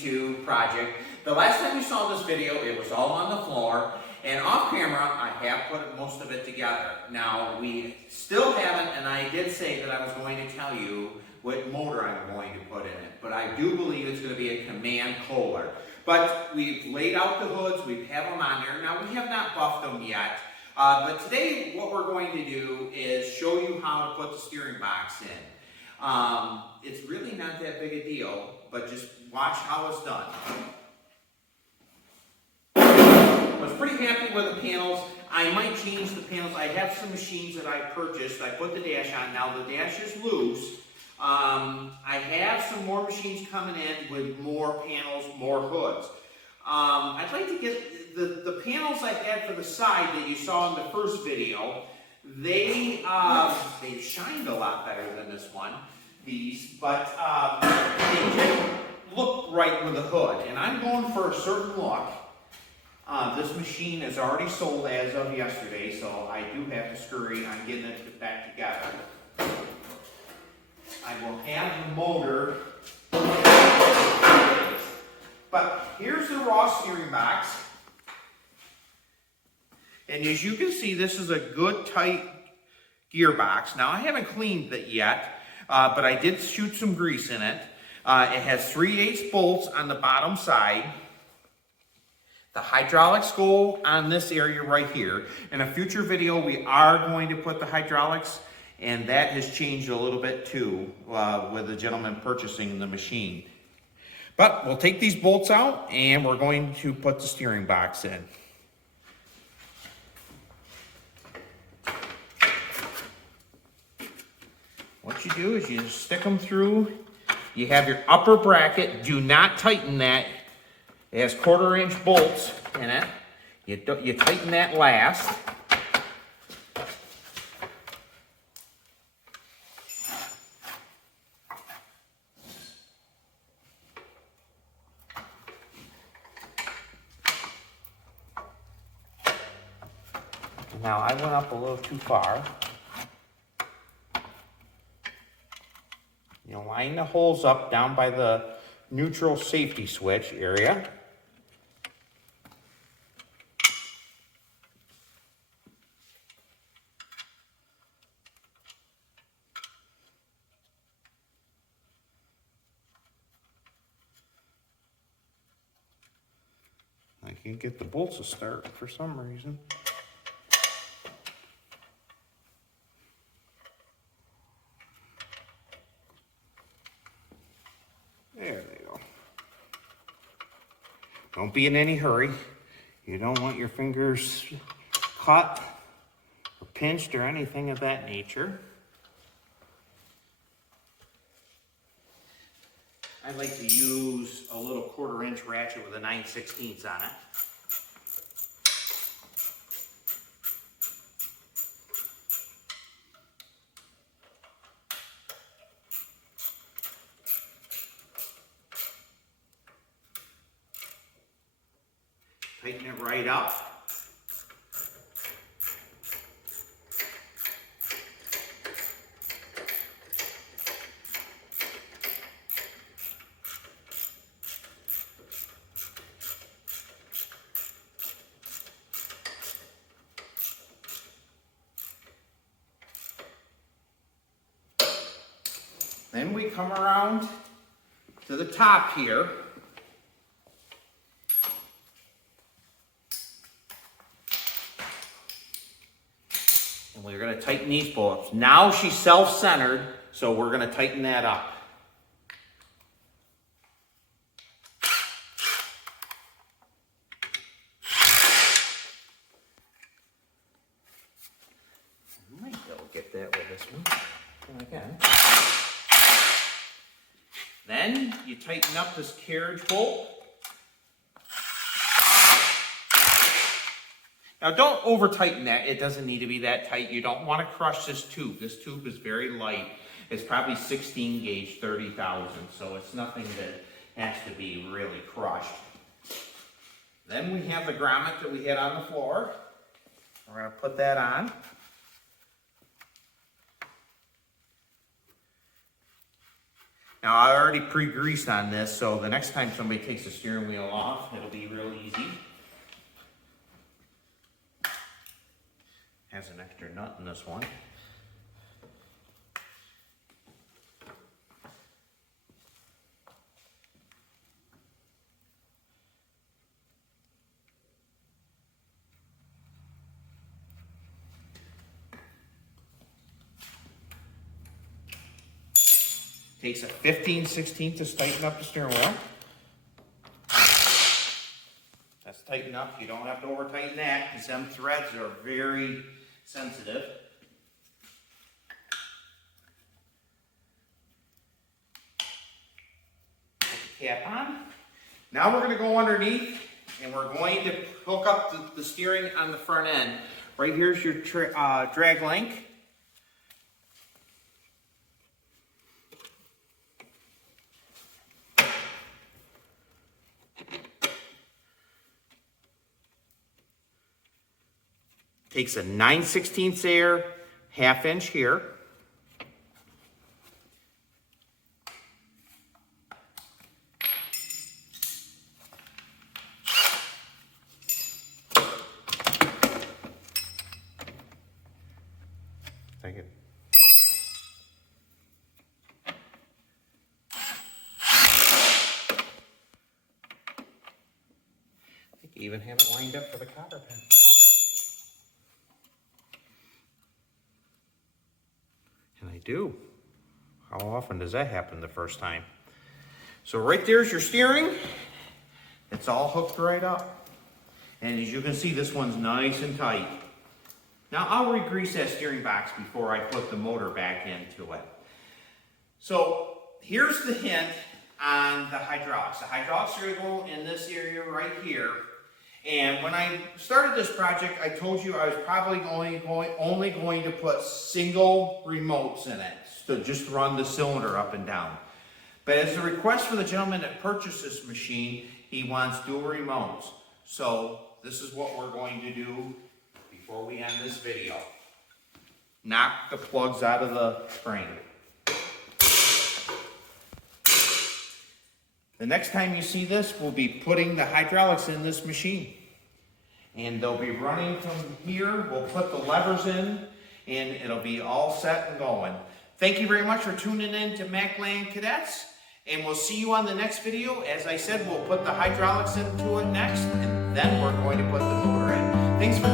2022 project. The last time you saw this video, it was all on the floor, and off camera, I have put most of it together. Now, we still haven't, and I did say that I was going to tell you what motor I'm going to put in it, but I do believe it's going to be a command Kohler. But we've laid out the hoods, we have them on there. Now, we have not buffed them yet, but today what we're going to do is show you how to put the steering box in. It's really not that big a deal, but just watch how it's done. I was pretty happy with the panels. I might change the panels. I have some machines that I purchased. I put the dash on. Now the dash is loose. I have some more machines coming in with more panels, more hoods. I'd like to get the panels I had for the side that you saw in the first video. They shined a lot better than this one, but they didn't look right with the hood. And I'm going for a certain look. This machine is already sold as of yesterday, so I do have to scurry on getting it back together. I will have the motor, but here's the raw steering box. And as you can see, this is a good tight gearbox. Now, I haven't cleaned it yet, but I did shoot some grease in it. It has 3/8 bolts on the bottom side. The hydraulics go on this area right here. In a future video, we are going to put the hydraulics, and that has changed a little bit too with the gentleman purchasing the machine. But we'll take these bolts out, and we're going to put the steering box in. What you do is you just stick them through. You have your upper bracket. Do not tighten that. It has 1/4-inch bolts in it. You tighten that last. Now I went up a little too far. You line the holes up down by the neutral safety switch area. I can't get the bolts to start for some reason. There they go. Don't be in any hurry. You don't want your fingers cut or pinched or anything of that nature. I like to use a little 1/4-inch ratchet with a 9/16 on it. Tighten it right up. Then we come around to the top here. And we're going to tighten these bolts. Now she's self-centered, so we're going to tighten that up. I might be able to get that with this one. Again. Then you tighten up this carriage bolt. Now don't over tighten that. It doesn't need to be that tight. You don't want to crush this tube. This tube is very light. It's probably 16 gauge, 30,000. So it's nothing that has to be really crushed. Then we have the grommet that we had on the floor. We're going to put that on. Now I already pre-greased on this, so the next time somebody takes the steering wheel off, it'll be real easy. Has an extra nut in this one. Takes a 15/16 to tighten up the steering wheel. That's tight enough. You don't have to over tighten that because them threads are very sensitive. Put the cap on. Now we're going to go underneath and we're going to hook up the steering on the front end. Right here's your drag link. Takes a 9/16 there, 1/2 inch here. Thank you. I think you even have it lined up for the cotter pin. And I do. How often does that happen the first time? So right there's your steering. It's all hooked right up. And as you can see, this one's nice and tight. Now I'll re-grease that steering box before I put the motor back into it. So here's the hint on the hydraulics. The hydraulics are going to go in this area right here. And when I started this project, I told you I was probably only going to put single remotes in it to just run the cylinder up and down. But as a request for the gentleman that purchased this machine, he wants dual remotes. So this is what we're going to do before we end this video. Knock the plugs out of the spring. The next time you see this, we'll be putting the hydraulics in this machine. And they'll be running from here. We'll put the levers in, and it'll be all set and going. Thank you very much for tuning in to Macland Cadets, and we'll see you on the next video. As I said, we'll put the hydraulics into it next, and then we're going to put the motor in. Thanks for